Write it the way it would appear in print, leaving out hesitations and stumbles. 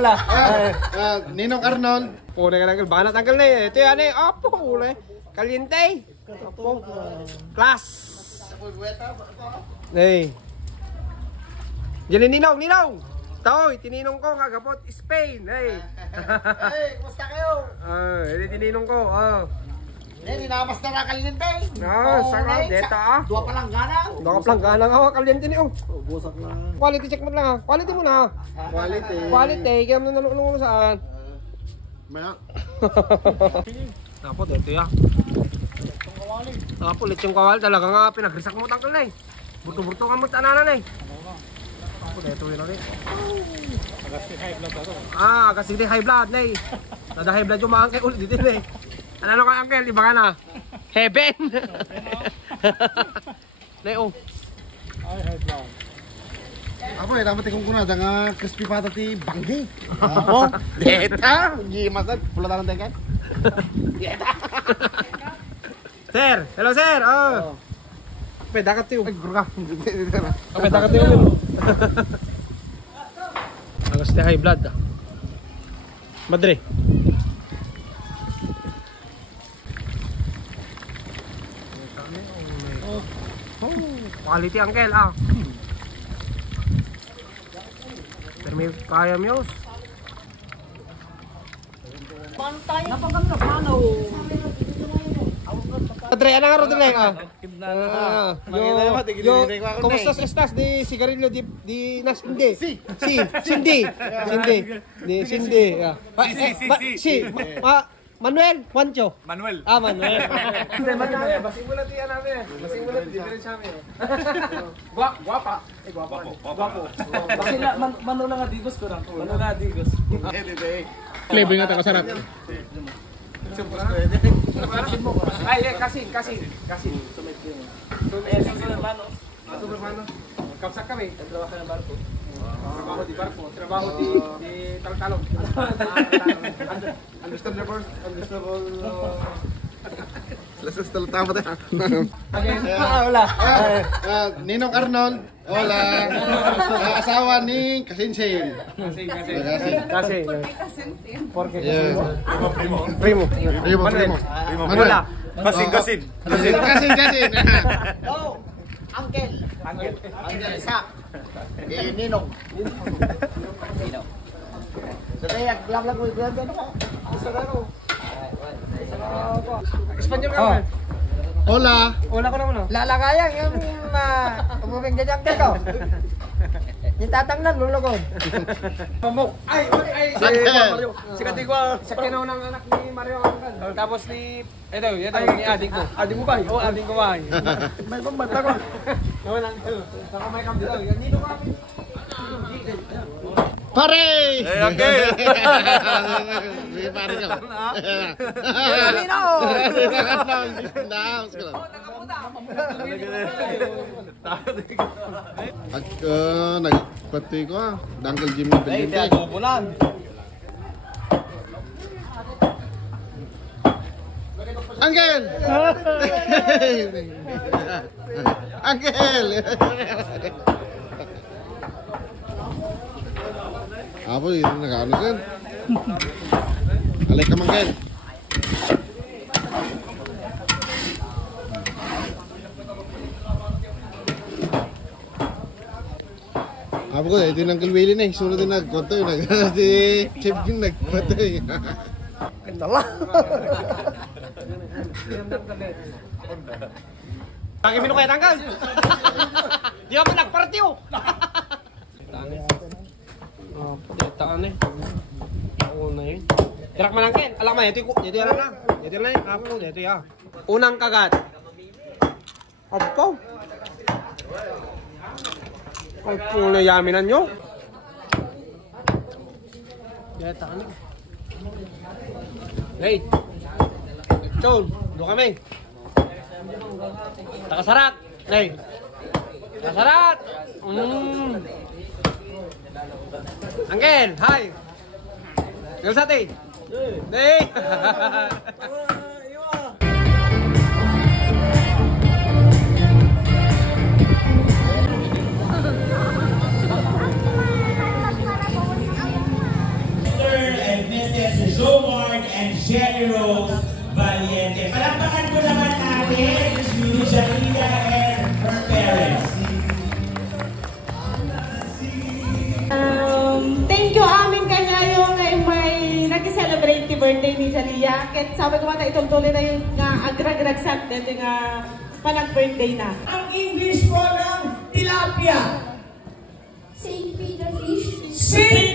Hola. Ninong Arnold. Pune ka ng banat ang kalne. Ito yan eh. Apo, ule. Kaliente. Apo. Class. Hey. Yan Ninong, Ninong. Toy, tininong ko kagapot Spain. Hey. Hey, kumusta kayo? Hindi tininong ko. Ninamas na na kaliente. Sarap. Deta. Dua pa lang gana. Nakaplangga lang ako. Kaliente ni oh. Busak lang. Quality check mo lang ha. Quality mo na. Quality. Quality. Kaya mo nalulungan mo saan. Maya. Apo, dito ya. Apo, lechong kawali. Talaga nga pinagrisak mo tangkal na eh. Burto-burto ka mo tananan eh. Apo, dito yun lang eh. Kasi di high blood na eh. Nada high blood yung mga angke ulit dito eh. Ano ka angkel? Iba ka na? Heaven! Leo. Ay, high blood. Apo dapat ikong kuna nga crispy pata ti banggi. Apo, deta. Gimasad pula tangan tengkan. Deta. Sir, hello sir. Pwede ka tiyo. Ay, gurka. Pwede ka tiyo. Agos na high blood. Madre. Quality uncle Pero may kaya miyos. Pantay. Napaganda pano. Madre, ano nga ro din Kumusta estas di sigarilyo di nas hindi. Cindy. Manuel, Juancho. Manuel. Manuel. Hindi, Manuel. Basing mo lang tiyan namin. Basing mo lang difference namin. Guwapa. Guwapo. Bakit na mano lang adigos ko lang. Mano lang adigos. Flavor nga ta kasarap. Ay, kasin. Supermano. Kapsak kami. Trabaho ng barko. Trabaho di barko. Trabaho di talong. Understandable. Lasas tama tayo. Hola. Ninong Arnold. Hola. Asawa ni Kasinsin. Kasi. Porque Primo. Manuel. Kasin. Kasin. Oh, Uncle. Isa. Ninong. Dali, aglag mo yung ano ko. Espanyol ka ba? Hola. Wala ko na muna. Lalakayang yung umubing jajang dito. Yung tatangnan, lulugod. Mamok. Ay. Si Katigwa. Sa kinaw ng anak ni Mario Angkan. Tapos ni ni adik ko. Adik mo ba? Oo, adik ko ba? May pambata ko. Wala nito. Saka may kamdito. Nino kami. Pare! Okay. Sige, pare ka. Nino! Nagpati ko Dangkel Jimmy Hindi, Benitez. gubulan. Angel! Angel! Apa itu nagano kan? Alay ka Angel. Apa ko ito yung Uncle Willie na sunod din nagkonto yung si Chef Jim nagkonto yung Kendala. Lagi minum kaya tanggal. Di ka pa nagpartiyo. Taan eh. Oo na yun. Tirak manangkin. Alam mo, ito yan lang. Ito yan lang. Apo, ito yan. Unang kagat. Apo. Apo na yaminan nyo. Kaya taan eh. Hey. Chol, doon kami. Nakasarat. Hey. Nakasarat. Angel, hi. Ngel sa atin. Hey. Princess Jomart and Jenny Rose Valiente. Palakpakan po naman natin si Jalila and her parents. Thank you amin kanya yung may nag-celebrate ti birthday ni Jalila. Ket sabi ko na itultuloy na yung agrag-rag sa dito nga panag-birthday na. Ang English po ng tilapia. St. Peter Fish. St.